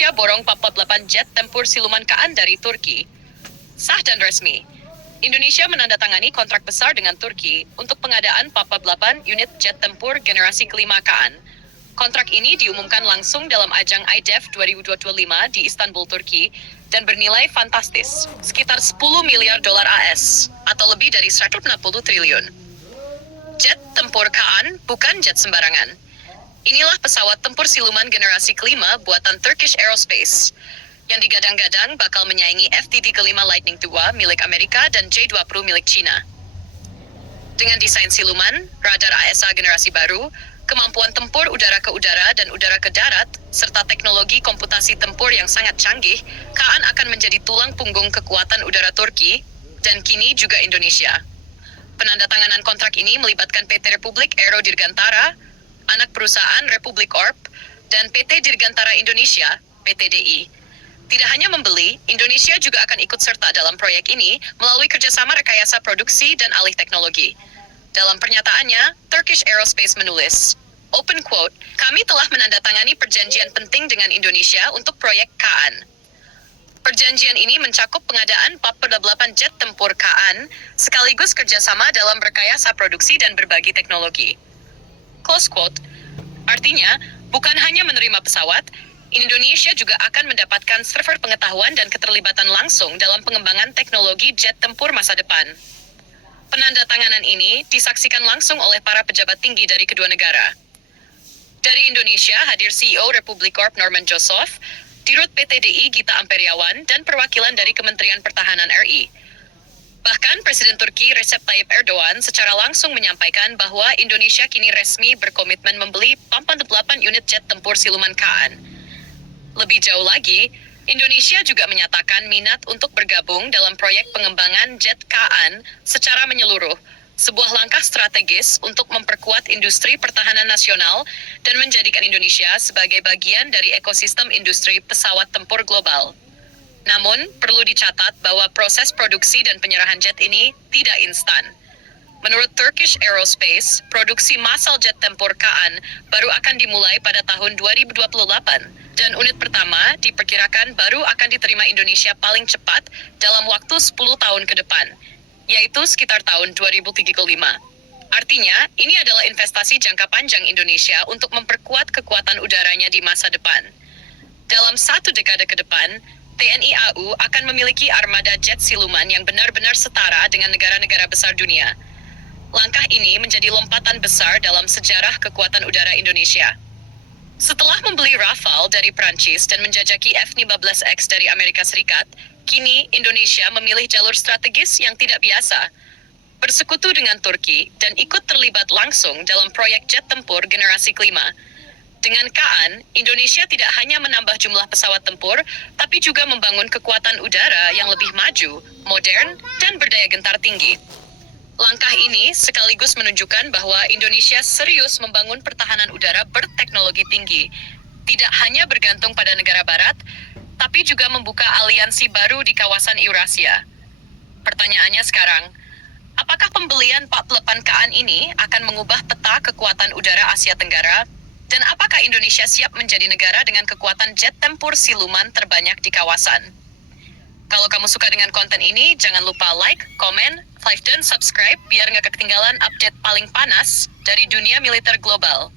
Indonesia borong 48 jet tempur siluman Kaan dari Turki. Sah dan resmi. Indonesia menandatangani kontrak besar dengan Turki untuk pengadaan 48 unit jet tempur generasi kelima Kaan. Kontrak ini diumumkan langsung dalam ajang IDEF 2025 di Istanbul, Turki, dan bernilai fantastis, sekitar 10 miliar dolar AS, atau lebih dari 160 triliun. Jet tempur Kaan bukan jet sembarangan. Inilah pesawat tempur siluman generasi kelima buatan Turkish Aerospace, yang digadang-gadang bakal menyaingi FTD kelima Lightning II milik Amerika dan J-20 milik China. Dengan desain siluman, radar AESA generasi baru, kemampuan tempur udara ke udara dan udara ke darat, serta teknologi komputasi tempur yang sangat canggih, Kaan akan menjadi tulang punggung kekuatan udara Turki, dan kini juga Indonesia. Penandatanganan kontrak ini melibatkan PT Republik Aero Dirgantara, anak perusahaan Republik Orb, dan PT Dirgantara Indonesia, PTDI. Tidak hanya membeli, Indonesia juga akan ikut serta dalam proyek ini melalui kerjasama rekayasa produksi dan alih teknologi. Dalam pernyataannya, Turkish Aerospace menulis, open quote, kami telah menandatangani perjanjian penting dengan Indonesia untuk proyek Kaan. Perjanjian ini mencakup pengadaan 48 jet tempur Kaan, sekaligus kerjasama dalam rekayasa produksi dan berbagi teknologi. Close quote. Artinya, bukan hanya menerima pesawat, Indonesia juga akan mendapatkan server pengetahuan dan keterlibatan langsung dalam pengembangan teknologi jet tempur masa depan. Penandatanganan ini disaksikan langsung oleh para pejabat tinggi dari kedua negara. Dari Indonesia hadir CEO Republik Corp Norman Joseph, Dirut PTDI Gita Amperiawan, dan perwakilan dari Kementerian Pertahanan RI. Bahkan Presiden Turki Recep Tayyip Erdogan secara langsung menyampaikan bahwa Indonesia kini resmi berkomitmen membeli 48 unit jet tempur siluman Kaan. Lebih jauh lagi, Indonesia juga menyatakan minat untuk bergabung dalam proyek pengembangan jet Kaan secara menyeluruh, sebuah langkah strategis untuk memperkuat industri pertahanan nasional dan menjadikan Indonesia sebagai bagian dari ekosistem industri pesawat tempur global. Namun, perlu dicatat bahwa proses produksi dan penyerahan jet ini tidak instan. Menurut Turkish Aerospace, produksi massal jet tempur Kaan baru akan dimulai pada tahun 2028, dan unit pertama diperkirakan baru akan diterima Indonesia paling cepat dalam waktu 10 tahun ke depan, yaitu sekitar tahun 2035. Artinya, ini adalah investasi jangka panjang Indonesia untuk memperkuat kekuatan udaranya di masa depan. Dalam 1 dekade ke depan, TNI AU akan memiliki armada jet siluman yang benar-benar setara dengan negara-negara besar dunia. Langkah ini menjadi lompatan besar dalam sejarah kekuatan udara Indonesia. Setelah membeli Rafale dari Prancis dan menjajaki F-15X dari Amerika Serikat, kini Indonesia memilih jalur strategis yang tidak biasa. Bersekutu dengan Turki dan ikut terlibat langsung dalam proyek jet tempur generasi kelima. Dengan Kaan, Indonesia tidak hanya menambah jumlah pesawat tempur, tapi juga membangun kekuatan udara yang lebih maju, modern, dan berdaya gentar tinggi. Langkah ini sekaligus menunjukkan bahwa Indonesia serius membangun pertahanan udara berteknologi tinggi, tidak hanya bergantung pada negara barat, tapi juga membuka aliansi baru di kawasan Eurasia. Pertanyaannya sekarang, apakah pembelian 48 Kaan ini akan mengubah peta kekuatan udara Asia Tenggara? Dan apakah Indonesia siap menjadi negara dengan kekuatan jet tempur siluman terbanyak di kawasan? Kalau kamu suka dengan konten ini, jangan lupa like, komen, dan subscribe biar nggak ketinggalan update paling panas dari dunia militer global.